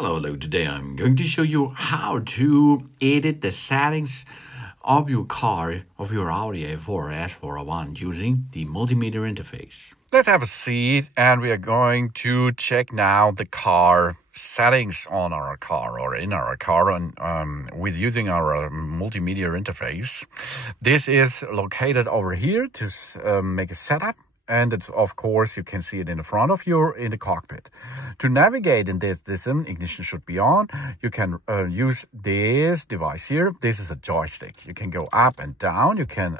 Hello, today I'm going to show you how to edit the settings of your car, of your Audi A4 S401 using the multimedia interface. Let's have a seat and we are going to check now the car settings on our car or in our car and with using our multimedia interface. This is located over here to make a setup. And it's, of course, you can see it in the front of you in the cockpit. To navigate in this ignition should be on. You can use this device here. This is a joystick. You can go up and down. You can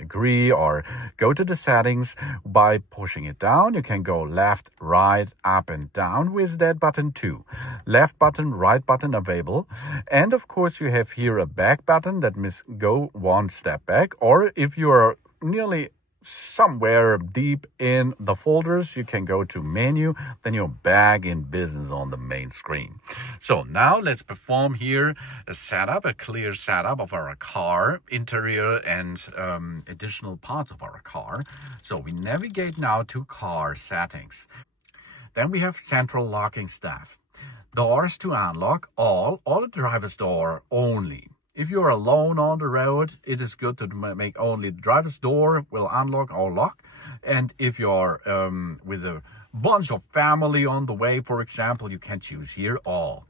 agree or go to the settings by pushing it down. You can go left, right, up and down with that button too. Left button, right button available. And of course, you have here a back button that means go one step back. Or if you are nearly somewhere deep in the folders, you can go to menu, then you're back in business on the main screen. So now let's perform here a clear setup of our car, interior and additional parts of our car. So we navigate now to car settings. Then we have central locking staff. Doors to unlock all or the driver's door only. If you're alone on the road, it is good to make only the driver's door will unlock or lock. And if you're with a bunch of family on the way, for example, you can choose here all.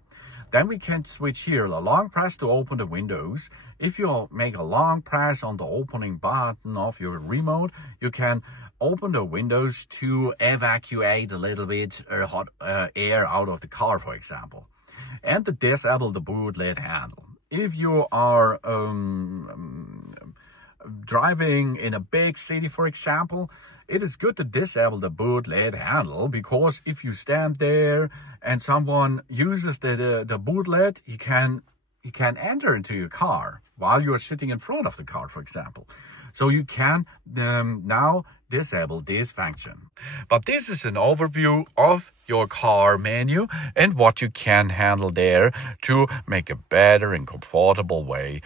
Then we can switch here a long press to open the windows. If you make a long press on the opening button of your remote, you can open the windows to evacuate a little bit hot air out of the car, for example. And to disable the boot lid handle. If you are driving in a big city, for example, it is good to disable the boot lid handle, because if you stand there and someone uses the boot lid, he can enter into your car while you are sitting in front of the car, for example. So you can now disable this function. But this is an overview of your car menu and what you can handle there to make a better and comfortable way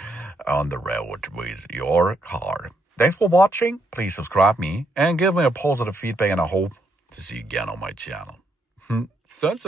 on the road with your car. Thanks for watching. Please subscribe me and give me a positive feedback, and I hope to see you again on my channel. Sun.